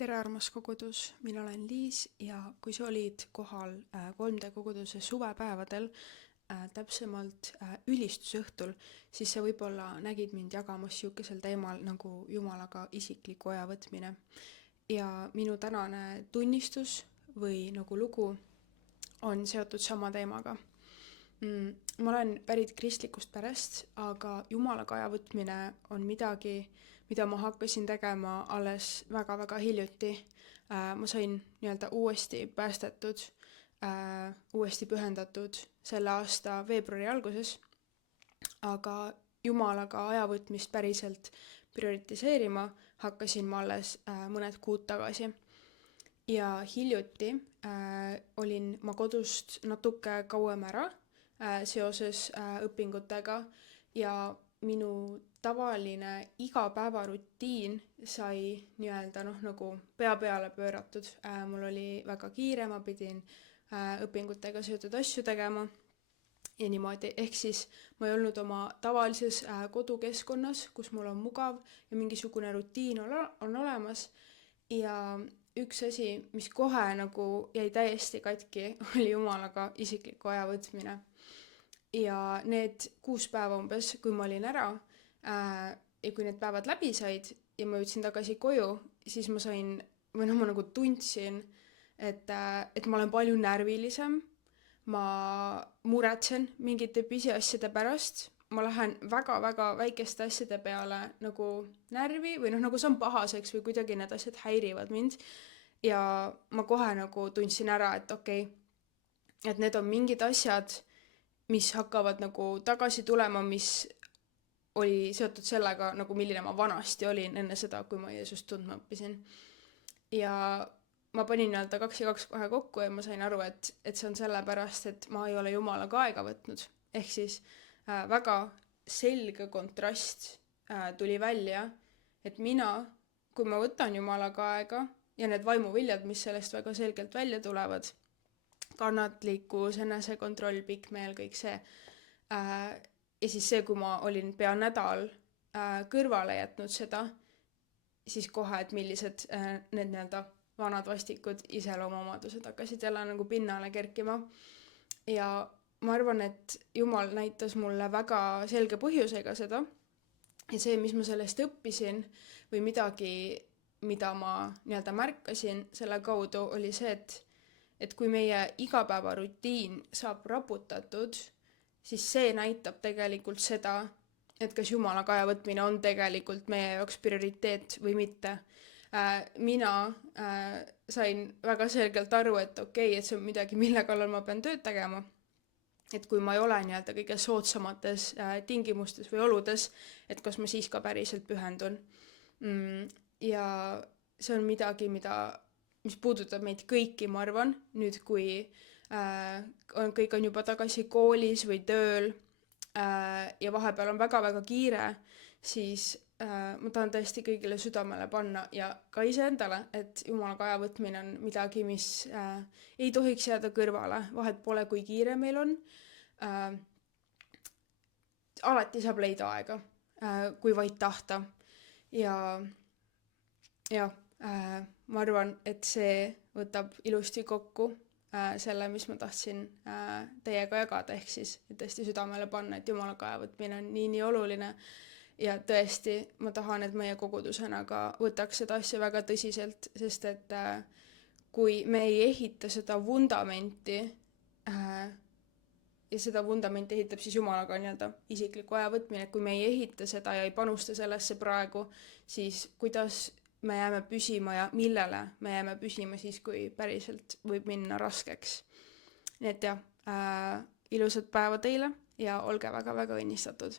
Tere armas kogudus, mina olen Liis ja kui sa olid kohal 3D koguduse suvepäevadel, täpsemalt ülistusõhtul, siis sa võib-olla nägid mind jagamas siukesel teemal nagu Jumalaga isikliku aja võtmine. Ja minu tänane tunnistus või nagu lugu on seotud sama teemaga. Ma olen pärit kristlikust perest, aga Jumalaga aja võtmine on midagi, mida ma hakkasin tegema alles väga-väga hiljuti. Ma sain uuesti päästetud, uuesti pühendatud selle aasta veebruari alguses, aga Jumalaga aja võtmist päriselt prioritiseerima hakkasin ma alles mõned kuud tagasi. Ja hiljuti olin ma kodust natuke kauem ära seoses õpingutega ja minu tavaline igapäevarutiin sai nagu pea peale pööratud. Mul oli väga kiire, ma pidin õpingutega seotud asju tegema ja niimoodi. Ehk siis ma ei olnud oma tavalises kodukeskkonnas, kus mul on mugav ja mingisugune rutiin on olemas. Ja üks asi, mis kohe nagu jäi täiesti katki, oli Jumalaga isikliku aja võtmine. Ja need 6 päeva umbes, kui ma olin ära ja kui need päevad läbi said ja ma jõudsin tagasi koju, siis ma nagu tundsin, et ma olen palju närvilisem, ma muretsen mingite pisiasjade pärast, ma lähen väga-väga väikeste asjade peale nagu närvi või nagu saan pahaseks või kuidagi need asjad häirivad mind. Ja ma kohe nagu tundsin ära, et okei, et need on mingid asjad, mis hakkavad nagu tagasi tulema, mis oli seotud sellega, nagu milline ma vanasti olin enne seda, kui ma Jeesust tundma õppisin. Ja ma panin 2 ja 2 kohe kokku ja ma sain aru, et see on sellepärast, et ma ei ole Jumalaga aega võtnud. Ehk siis väga selge kontrast tuli välja, et mina, kui ma võtan Jumalaga aega ja need vaimuviljad, mis sellest väga selgelt välja tulevad, kannatlikkus, enesekontroll, pikk meel, kõik see. Ja siis see, kui ma olin pea nädal kõrvale jätnud seda, siis kohe, et millised need vanad vastikud iseloomuomadused hakkasid jälle nagu pinnale kerkima. Ja ma arvan, et Jumal näitas mulle väga selge põhjusega seda. Ja see, mis ma sellest õppisin või midagi, mida ma märkasin selle kaudu, oli see, et kui meie igapäevarutiin saab raputatud, siis see näitab tegelikult seda, et kas Jumalaga aja võtmine on tegelikult meie jaoks prioriteet või mitte. Mina sain väga selgelt aru, et okei, et see on midagi, mille kallal ma pean tööd tegema. Et kui ma ei ole kõige soodsamates tingimustes või oludes, et kas ma siis ka päriselt pühendun. Ja see on midagi, mis puudutab meid kõiki, ma arvan, nüüd kui kõik on juba tagasi koolis või tööl ja vahepeal on väga-väga kiire, siis ma tahan tõesti kõigile südamele panna ja ka iseendale, et Jumalaga aja võtmine on midagi, mis ei tohiks jääda kõrvale, vahet pole, kui kiire meil on. Alati saab leida aega, kui vaid tahta. Ja ma arvan, et see võtab ilusti kokku selle, mis ma tahtsin teiega jagada, ehk siis tõesti südamele panna, et Jumalaga aja võtmine on nii oluline ja tõesti ma tahan, et meie kogudusena ka võtaks seda asja väga tõsiselt, sest et kui me ei ehita seda vundamenti ja seda vundamenti ehitab siis Jumalaga isikliku aja võtmine, kui me ei ehita seda ja ei panusta sellesse praegu, siis kuidas me jääme püsima ja millele me jääme püsima siis, kui päriselt võib minna raskeks. Nii et jah, ilusat päeva teile ja olge väga-väga õnnistatud.